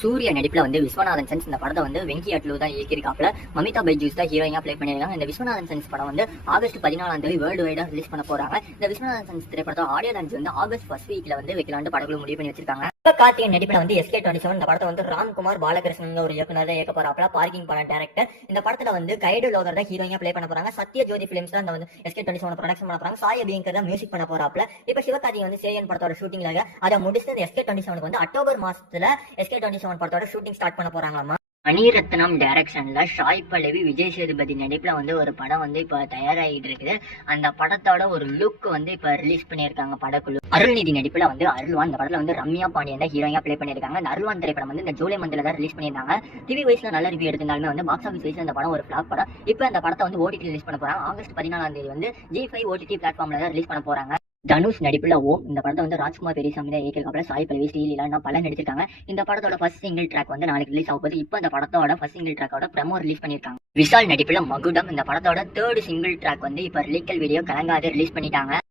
சூர்யா நடிப்புல வந்து விஸ்வநாதன் சன்ஸ் இந்த படத்தை வந்து வெங்கி அட்லு தான் இயக்கியிருக்காப்ல. மமிதா பைஜூஸ் தான் ஹீரோயினா ப்ளே பண்ணிருக்காங்க. இந்த விஸ்வநாதன் சன்ஸ் படம் வந்து ஆகஸ்ட் 14 வேர்ல்டு வைடா ரிலீஸ் பண்ண போறாங்க. இந்த விஸ்வநாதன் சன்ஸ் திரைப்படத்தோட ஆடியோ லான்ச் வந்து ஆகஸ்ட் ஃபர்ஸ்ட் வீக்ல வந்து வைக்கலாம்னு படக்குழு முடிவு பண்ணி வச்சிருக்காங்க. கார்த்திகேயன் நடிப்புல வந்து SK27 இந்த படத்தை வந்து ராம்குமார் பாலகிருஷ்ணன் ஒரு இயக்குனர் தான் இயக்க போறாப்ல. பார்க்கிங் படம் டைரக்டர். இந்த படத்துல வந்து கைடு லோகர் தான் ஹீரோயினா ப்ளே பண்ண போறாங்க. சத்ய ஜோதி பிலிம்ஸ் தான் வந்து SK27 ப்ரொடக்ஷன் பண்ண போறாங்க. சாய் அபியங்கர் தான் மியூசிக் பண்ண போறாப்ல. இப்ப சிவகார்த்திகேயன் வந்து சேயன் படத்தோட ஷூட்டிங்ல அதை முடிச்சு SK27 வந்து அக்டோபர் மாசத்துல SK27 படத்தோட ஷூட்டிங் ஸ்டார்ட் பண்ண போறாங்களாமா. மணிரத்னம் டைரக்ஷன்ல ஷாய் பல்லவி விஜய் சேதுபதி நடிப்புல வந்து ஒரு படம் வந்து இப்ப தயாராகிட்டு இருக்குது. அந்த படத்தோட ஒரு லுக் வந்து இப்ப ரிலீஸ் பண்ணியிருக்காங்க படக்குழு. அருள்நிதி நடிப்புல வந்து அருள்வான் இந்த படத்துல வந்து ரம்யா பாண்டியன் தான் ஹீரோயினா ப்ளே பண்ணிருக்காங்க. இந்த அருள்வான் திரைப்படம் வந்து இந்த ஜூலை மந்த்ல தான் ரிலீஸ் பண்ணியிருந்தாங்க. டிவி வைஸ்ல நல்ல ரிவ்யூ எடுத்திருந்தாலுமே வந்து பாக்ஸ் ஆஃபீஸ் வைஸ்ல இந்த படம் ஒரு ஃபிளாப் படம். இப்ப அந்த படத்தை வந்து OTT ரிலீஸ் பண்ண போறாங்க. ஆகஸ்ட் 14 வந்து G5 OTT பிளாட்ஃபார்ம்ல தான் ரிலீஸ் பண்ண போறாங்க. தனுஷ் நடிப்புல ஓம் இந்த படத்தை வந்து ராஜ்குமார் பெரியசாமி தான் இயக்கியிருக்காப்ல. சாய் பல்லவி ஸ்ரீலீலா பல நடிச்சிருக்காங்க. இந்த படத்தோட ஃபர்ஸ்ட் சிங்கிள் ட்ராக் வந்து நாளைக்கு ரிலீஸ் ஆக போகுது. இப்போ இந்த படத்தோட ஃபர்ஸ்ட் சிங்கிள் ட்ராக்கோட ப்ரமோ ரிலீஸ் பண்ணிருக்காங்க. விஷால் நடிப்புல மகுடம் இந்த படத்தோட தேர்ட் சிங்கிள் ட்ராக் வந்து இப்ப லீக்கல் வீடியோ கலங்காது ரிலீஸ் பண்ணிட்டாங்க.